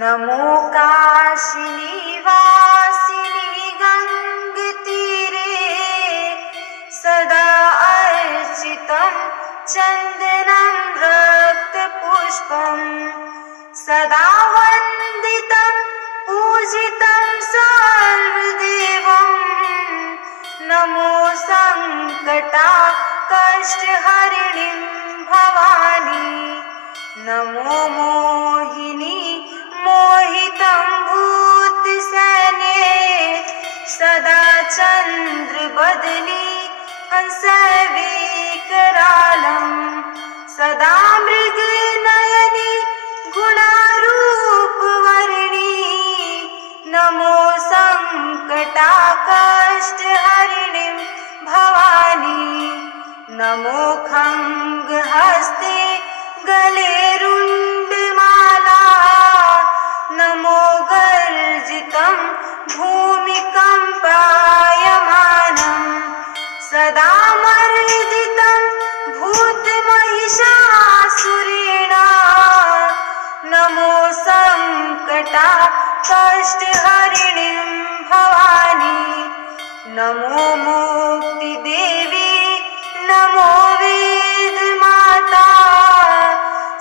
नमो काशिनी वासिनी गंगतीरे सदा अर्चितं चन्दनं रक्तपुष्पं सदा वन्दितं पूजितं सर्वदेवं नमो सङ्कटाकष्टहरिणीं भवानी नमो मोहिनी मोहितं भूतसैन्ये सदा चन्द्रबदनी हंसविकरालं सदा मृगनयनी गुणारूपवर्णी नमो सङ्कटाकष्टहरिणीं भवानी नमो खङ्गहस्ते गले रुण्डमाला नमो गर्जितं भूमिकम्पायमानं सदा मर्दितं भूतमहिषासुरेण नमो सङ्कटाकष्टहरिणीं भवानी नमो मुक्तिदेवी नमो वेदमाता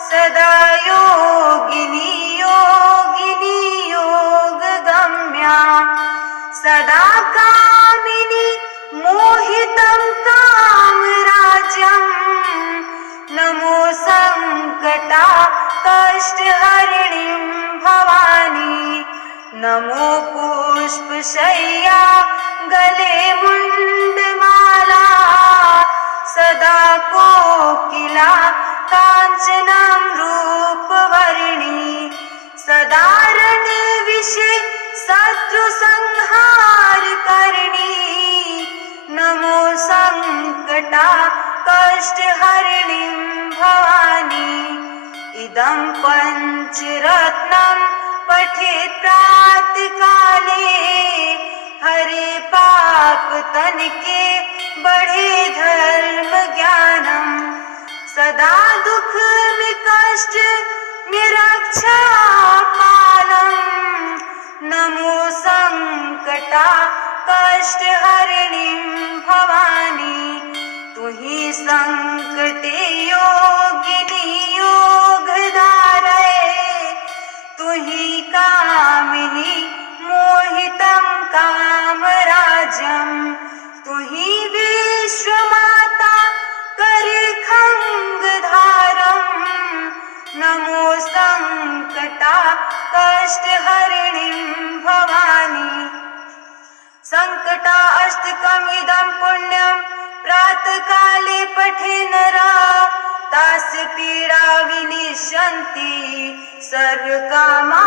सदा योगिनी योगिनी योगगम्या सदा कामिनी मोहितं कामराज्यं नमो सङ्कटाकष्टहरिणीं भवानी नमो पुष्पशय्या गले मुण्डमाला सदा कोकिला काञ्चनं रूपवर्णी सदा रणविषे शत्रुसंहारकर्णी नमो सङ्कटाकष्टहरिणीं भवानी इदं पञ्चरत्नं पठेत् प्रातःकाले हरे पाप तनके बढ़े धर्म ज्ञानम सदा दुख में कष्ट में रक्षा पालम नमो सङ्कटाकष्टहरिणीं भवानी तुहि संकटे योगिनी योगधारये तुहि कामिनी मोहितं कामराज्यं तुहि विश्वमाता करे खङ्गधारं नमो सङ्कटाकष्टहरिणीं भवानी सङ्कटाष्टकमिदं पुण्यं प्रातःकाले पठे नरः तस्य पीडा विनिश्यन्ति सर्वकामा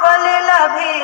फललभे।